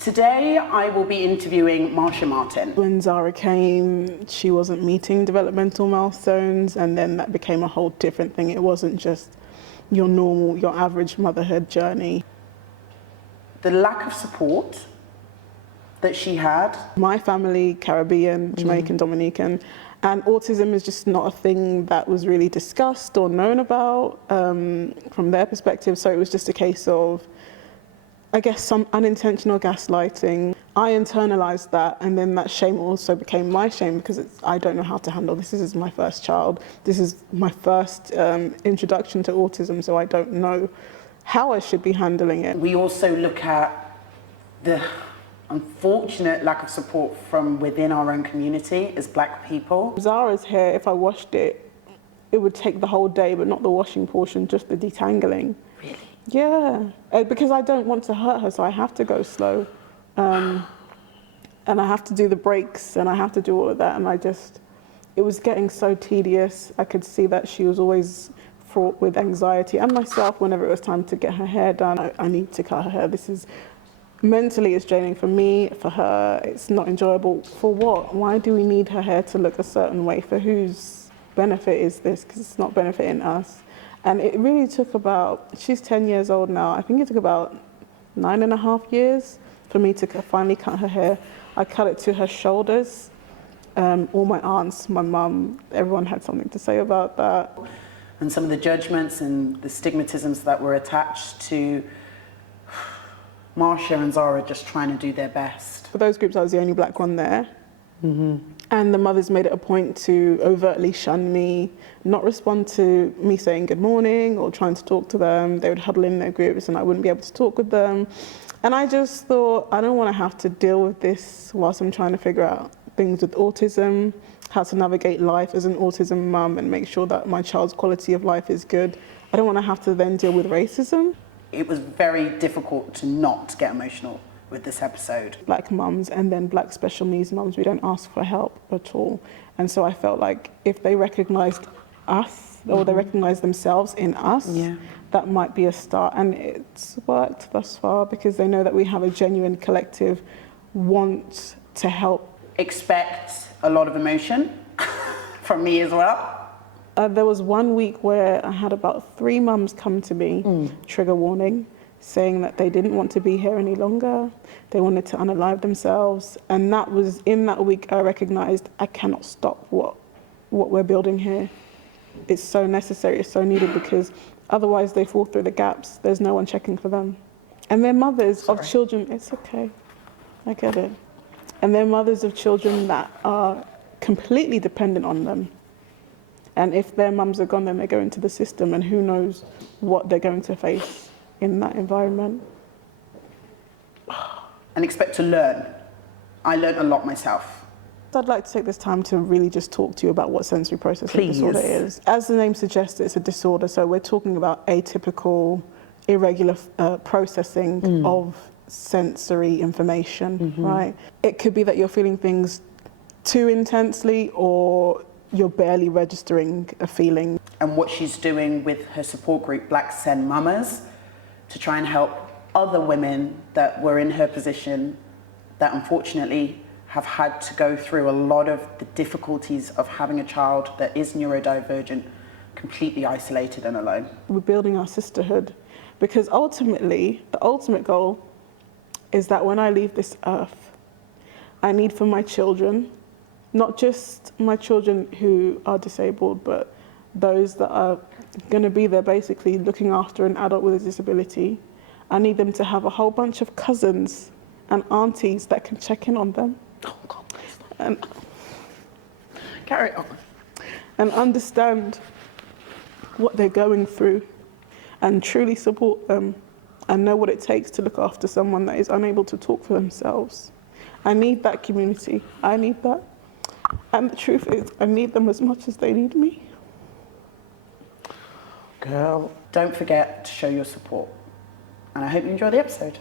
Today I will be interviewing Marsha Martin. When Zara came, she wasn't meeting developmental milestones, and then that became a whole different thing. It wasn't just your normal, your average motherhood journey. The lack of support that she had. My family, Caribbean, Jamaican, Dominican, and autism is just not a thing that was really discussed or known about from their perspective. So it was just a case of, I guess, some unintentional gaslighting. I internalized that, and then that shame also became my shame because I don't know how to handle this. This is my first child. This is my first introduction to autism, so I don't know how I should be handling it. We also look at the unfortunate lack of support from within our own community as Black people. Zara's hair, if I washed it, it would take the whole day, but not the washing portion, just the detangling. Really? Yeah, because I don't want to hurt her, so I have to go slow. And I have to do the breaks, and I have to do all of that, and it was getting so tedious. I could see that she was always fraught with anxiety, and myself, whenever it was time to get her hair done. I need to cut her hair. This is, mentally it's draining for me, for her, it's not enjoyable. For what? Why do we need her hair to look a certain way? For whose benefit is this? Because it's not benefiting us. And it really took about, she's 10 years old now, I think it took about 9.5 years for me to finally cut her hair. I cut it to her shoulders. All my aunts, my mum, everyone had something to say about that. And some of the judgments and the stigmatisms that were attached to Marsha and Zara just trying to do their best. For those groups, I was the only Black one there. And the mothers made it a point to overtly shun me, not respond to me saying good morning or trying to talk to them. They would huddle in their groups and I wouldn't be able to talk with them. And I just thought, I don't want to have to deal with this whilst I'm trying to figure out things with autism, how to navigate life as an autism mum and make sure that my child's quality of life is good. I don't want to have to then deal with racism. It was very difficult to not get emotional with this episode. Black mums and then Black special needs mums, we don't ask for help at all. And so I felt like if they recognised us or they recognised themselves in us, that might be a start. And it's worked thus far because they know that we have a genuine collective want to help. Expect a lot of emotion from me as well. There was 1 week where I had about 3 mums come to me, trigger warning, saying that they didn't want to be here any longer. They wanted to unalive themselves. And that was, in that week, I recognised I cannot stop what we're building here. It's so necessary, it's so needed because otherwise they fall through the gaps. There's no one checking for them. And they're mothers of children, it's okay, I get it. And they're mothers of children that are completely dependent on them. And if their mums are gone, then they go into the system and who knows what they're going to face in that environment. And expect to learn. I learned a lot myself. I'd like to take this time to really just talk to you about what sensory processing disorder is. As the name suggests, it's a disorder, so we're talking about atypical, irregular processing of sensory information, right? It could be that you're feeling things too intensely or you're barely registering a feeling. And what she's doing with her support group, Black SEN Mamas, to try and help other women that were in her position that unfortunately have had to go through a lot of the difficulties of having a child that is neurodivergent, completely isolated and alone. We're building our sisterhood because ultimately, the ultimate goal is that when I leave this earth, I need for my children, not just my children who are disabled, but those that are going to be there basically looking after an adult with a disability. I need them to have a whole bunch of cousins and aunties that can check in on them. Oh God. And carry on. And understand what they're going through and truly support them and know what it takes to look after someone that is unable to talk for themselves. I need that community. I need that. And the truth is, I need them as much as they need me. Girl, don't forget to show your support. And I hope you enjoy the episode.